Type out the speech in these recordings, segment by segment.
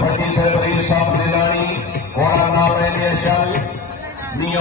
भट्टी से ललहनी घोड़ा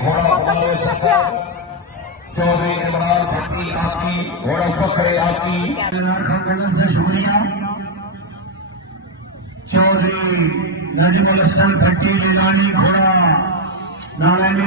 घोड़ा चौधरी इमरान भट्टी आकी घोड़ा फखरे आकी से शुक्रिया। चौधरी नजमुल हसन भट्टी ललहनी घोड़ा नारायणी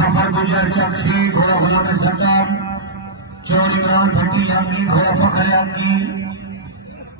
सफर गुजर चक्की घोड़ा गुलाम सरदार चौधरी इमरान भट्टी आकी घोड़ा फखरे आकी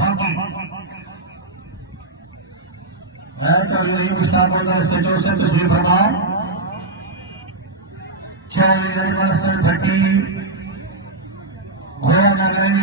फाकी से तशरीफ फरमा। चौधरी नजमुल हसन भट्टी घोड़ा नारायणी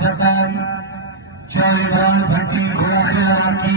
सरदार चौधरी इमरान भट्टी घोड़ा हैदर आकी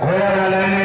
घोड़ा ललहनी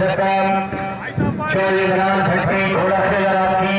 सरदार चौधरी इमरान भट्टी घोड़ा हैदर आकी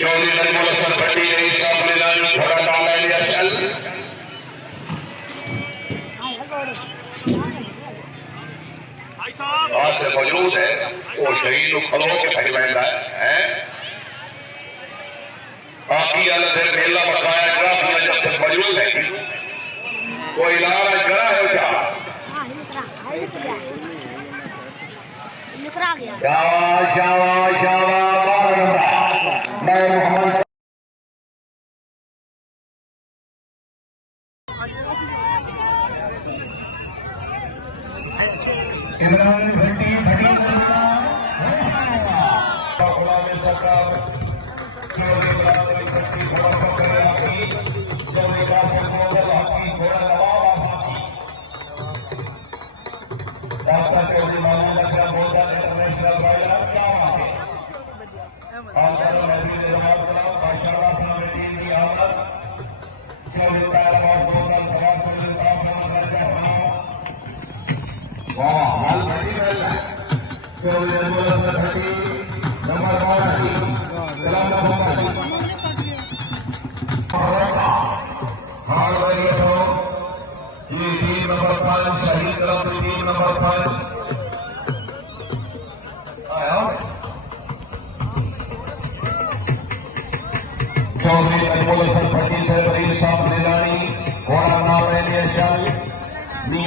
चौधरी नजमुल हसन भट्टी ललहनी घोड़ा नारायणी आज से मौजूद है वो शहीद खड़ो के भाई बहन है बाकी अलग से मेला बकाया ग्राफिया जब तक मौजूद है कोई इलाज करा है क्या शाबाश शाबाश शाबाश मैं मोहम्मद इमरान भट्टी भट्टी चौधरी नजमुल हसन भट्टी से ललहनी घोड़ा नारायणी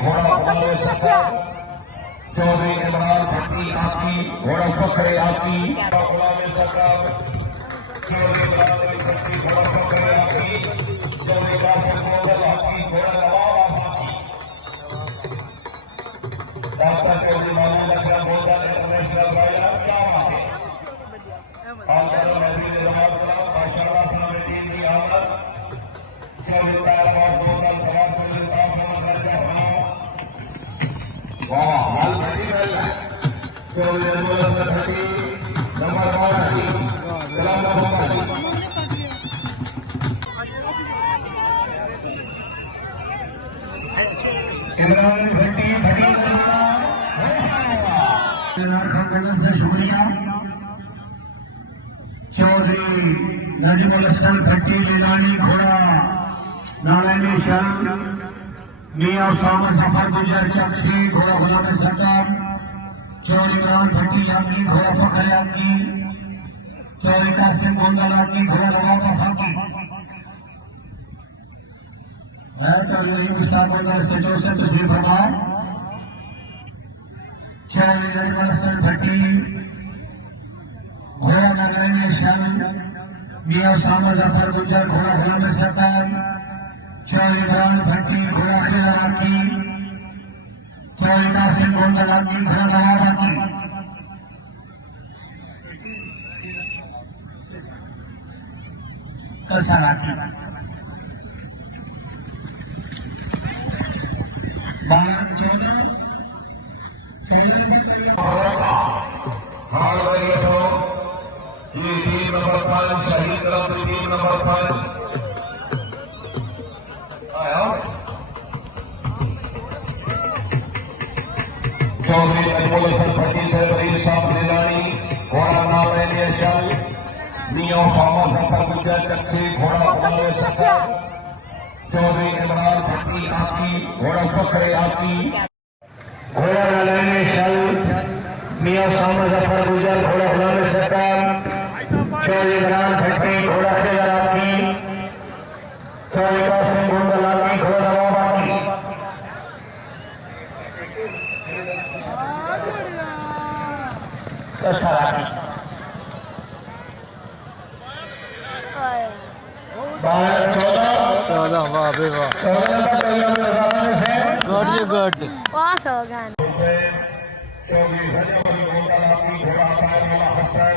घोड़ा बनावे सका चौधरी इमरान भट्टी आकी घोड़ा फखरे आकी बनावे सका चौधरी इमरान भट्टी घोड़ा फखरे आकी चौधरी कासिम गोंदल आकी घोड़ा नवाब आकी doctor Chaudhry Mahmood Gondal international rider क्या आके आमदार महबूब जमात का माशाअल्लाह सामने टीम की आमद चौधरी पैरवार गोंदल खराब चौधरी आसमान दर्जा बना वाह हाल बड़ी गल है चौधरी अनवर से भट्टी नंबर 1 सलाम मोहम्मद इमरान भट्टी खान से शुक्रिया चौधरी नजमुल हसन भट्टी ललहनी घोड़ा नारायणी शल मियाँ आसमः सफर गुजर चक्की घोड़ा गुलाम सरदार चौधरी इमरान भट्टी आकी घोड़ा फखरे आकी चौधरी कासिम गोंदल आकी घोड़ा नवाब आकी चौधरी मुश्ताक गोंदल से जोशर तशरीफ फरमा चौधरी नजमुल हसन भट्टी घोड़ा नारायणी शल मियाँ आसमः सफर गुजर घोड़ा गुलाम सरदार चौधरी इमरान भट्टी घोड़ा हैदर आकी चौधरी कासिम गोंदल आकी घोड़ा नवाब आकी कसर आकी 12-14 हाल रही हो ये टीम नंबर 5 शहीद तरफ टीम नंबर 5 चौधरी नजमुल हसन भट्टी से बरीर साहब ललहनी घोड़ा नारायणी शल मियाँ आसमः सफर गुजर चक्की घोड़ा बनावे सका चौधरी इमरान भट्टी आकी घोड़ा फखरे आकी घोड़ा नारायणी शल मियाँ आसमः सफर गुजर घोड़ा बनावे सका चौधरी इमरान भट्टी घोड़ा हैदर आकी चौधरी कासिम गोंदल आकी घोड़ा नवाब आकी कसर आकी 12-14 वाह बे वाह 14 नंबर में से गुड पास हो गया चौधरी भजन गोंदल आकी घोड़ा अतार वाला हसन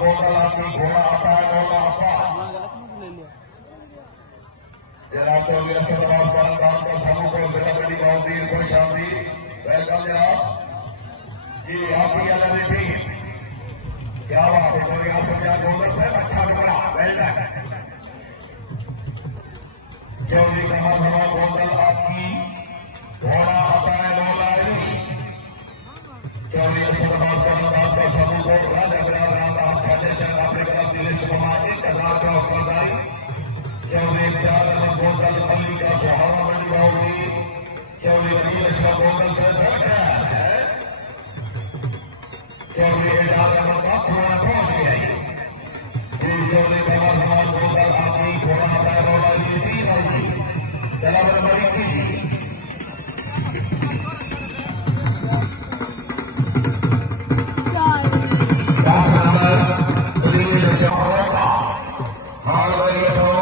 गोंदल आकी घोड़ा अतार वाला अब्बास जनाब चौधरी असदराज खानदान को समूह को बेटा बेटी मौजूद खुश आमदीद वेलकम जनाब जी आपकी अलग टीम क्या बात है चौधरी असदराज गोंदल साहब अच्छा निकला वेल डन चौधरी कमल गोंदल आकी घोड़ा अतार वाला चौधरी असदराज खानदान का समूह को राज अग्रवाल राम खाते से अपने कदम दिले से समाजिक कदम का वफादारी चौधरी इम्तियाज अहमद गोंदल अली का सुहाना मंडी बाउली चौधरी अमीर अशरफ गोंदल से बैठा है चौधरी एजाज अहमद का घोड़ा पहुंच गया चौधरी कमल गोंदल आकी घोड़ा अतार वाला ये 3 आउली जनाब नंबर 21 हाल रही हो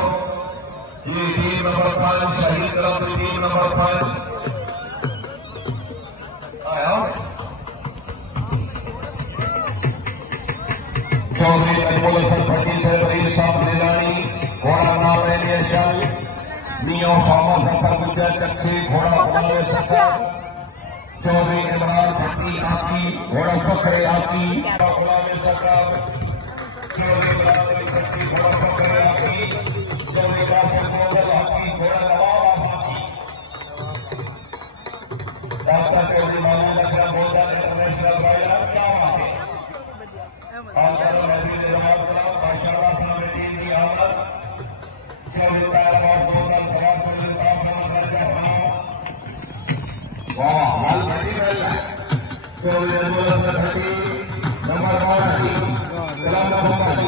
ये टीम नंबर 5 शहीद तरफ टीम नंबर 5 चौधरी नजमुल हसन भट्टी से बरीर साहब ललहनी घोड़ा नारायणी शल मियाँ आसमः सफर गुजर चक्की घोड़ा बनावे सका चौधरी इमरान भट्टी आकी घोड़ा फखरे आकी गुलाम सरदार चौधरी इमरान भट्टी घोड़ा फखरे आकी चौधरी कासिम गोंदल आकी घोड़ा नवाब आकी doctor Chaudhry Mahmood Gondal international rider क्या आके आमदार महबूब जमात का माशाअल्लाह सामने टीम की आमद चौधरी पैरवार गोंदल खराब चौधरी आसमान दर्जा बना वाह हाल बड़ी गल है चौधरी अनवर से भट्टी नंबर 1 सलाम मोहम्मद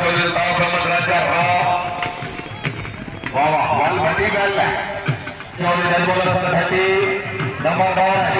चौधरी साहब राजा वाह वड्डी गल है। 24 बॉलर सर भट्टी नंबर 12